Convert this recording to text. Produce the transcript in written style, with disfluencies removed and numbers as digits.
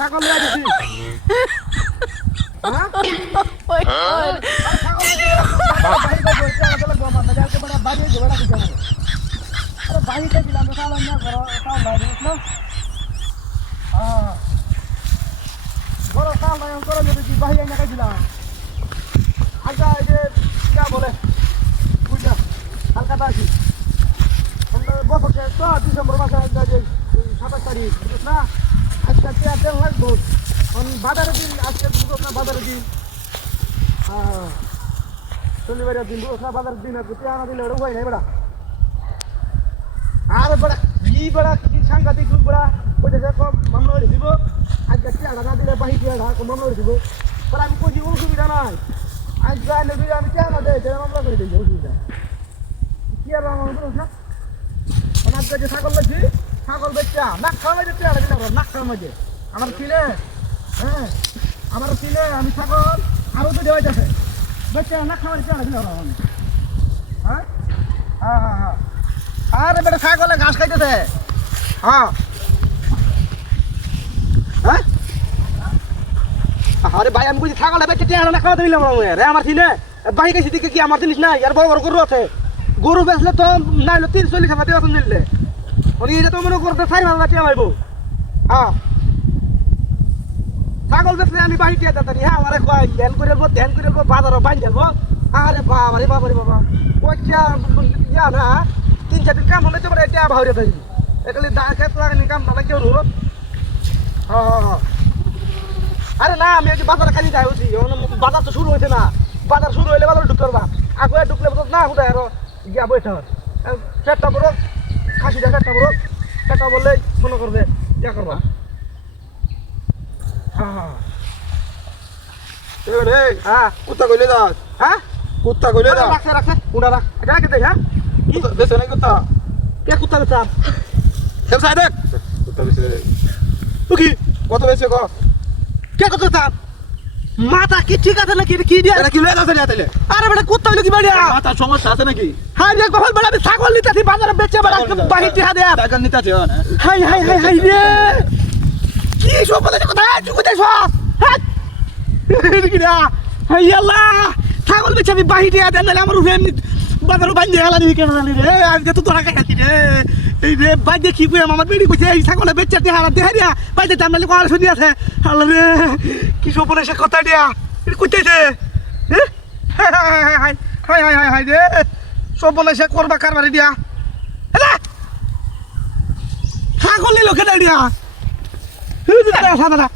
ছাগল লয়ে গেছি হ্যাঁ ওই ছাগল বাড়ি যাবে না কিছু আরে বাড়িতে দিলাম তো তাহলে না ঘর তাও লাগে না ঘর তাও লাগে করে যদি বাড়ি না দিলাম আজকে যে কি বলে বুঝা কলকাতা আছি আমরা বছরে তো ডিসেম্বর মাসে যে 27 তারিখ বুঝছ না আজকে তেল লাগবে বাজারের দিন আজকে বুঝছ না বাজারের দিন শনিবারের দিন বুঝছ না বাজারের দিন আজকে তেল না দিলে ওটা হয় নাই বেড়া আরে বেড়া কি বেড়া কি সাংঘাতিক লোক বেড়া ওই যে কম মামলা হয়ে দিব আজকে তেলটা না দিলে বাহি তেলটা কম মামলা হয়ে দিব বেড়া আমি কই অসুবিধা নাই আজকে আইলে যদি আমি তেল না দেয় তেল মামলা করে দিই অসুবিধা কি আর আমার বুঝছ না আজকে যে ছাগল লাগছি ছাগল বেচা নাক খাওয়াই দিতে আর নাক খাওয়াই আমার ছিলে হ্যাঁ আমার ছিলে আমি ছাগল আরো তো দেওয়া যাচ্ছে বেচা নাক খাওয়াই দিতে হ্যাঁ হ্যাঁ হ্যাঁ হ্যাঁ আরে বেটা ছাগলে ঘাস খাইতেছে হ্যাঁ হ্যাঁ আরে ভাই আমি বুঝি ছাগলে বেচে টিয়া না খাওয়াতে দিলাম রে আমার ছিলে বাহি গেছি দিকে কি আমার জিনিস নাই আর বড় বড় গরু আছে গরু বেচলে তো নাইলো 30-40 হাজার টাকা মিললে ওই এটা তো মনে করতে 4,000 টাকা পাইবো হ্যাঁ ছাগল বেচলে আমি বাড়ি টিয়া দিতাম হ্যাঁ আমারে কয় ধ্যান করে দেবো বাজারও বাইন দেবো আরে বাবা রে বাবা রে বাবা ওই ইয়া না 3-4 দিন কাম হলে তো বড় টিয়া ভাউরে থাকি একালি দা খেত লাগানি কাম না কেউ রো হ্যাঁ আরে না আমি আজ বাজারে খালি যাই হচ্ছি বাজার তো শুরু হয়েছে না বাজার শুরু হইলে বাজার ঢুক করবা আগে ঢুকলে না কোথায় আরো গিয়া বইতে হয় চেষ্টা করো খাসিটা চেষ্টা করো চেষ্টা বললেই মনে করবে ইয়া করবা হ্যাঁ হ্যাঁ হ্যাঁ কুত্তা কইলে দাস হ্যাঁ কুত্তা কইলে দাস রাখছে উড়া রাখ এটা রাখে দেখ হ্যাঁ কি বেছে নাই কুত্তা কে কুত্তা বেচা কেম সাই দেখ কুত্তা বেছে তুই কি কত বেছে ক কে কুত্তা বেচা মাথা কি ঠিক আছে নাকি কি দিয়া এটা কি লয়ে যাচ্ছে না তাইলে আরে বেটা কুত্তা হইলো কি বাড়িয়া মাথা সমস্যা আছে নাকি হাই রে কপাল বেড়া আমি ছাগল নিতেছি বাজারে বেচে বেড়া বাহি টিহা দেয়া টাকা নিতে আছে না হাই হাই হাই হাই রে কি সব বলে কথা চুপ করে সব হ্যাঁ কি না হাই আল্লাহ ছাগল বেচে আমি বাহি টিহা দেন নালে আমার উঠে এমনি বাজারে বান্ধে গেলাম কেন জানি রে আজকে তো তোরা খাইছি রে এই রে বাইদে কি কই আমার বেড়ি কইছে এই ছাগলে বেচে টিহা দেয়া দিয়া বাইদে দাম নালে কোয়াল শুনি আছে আল্লাহ রে কি সব বলে সে কথা দিয়া এটা কইতেছে হ্যাঁ high high high high high রে সব বলে সে করবা কারবারে দিয়া হ্যাঁ ছাগল নিল কেটে দিয়া সাদা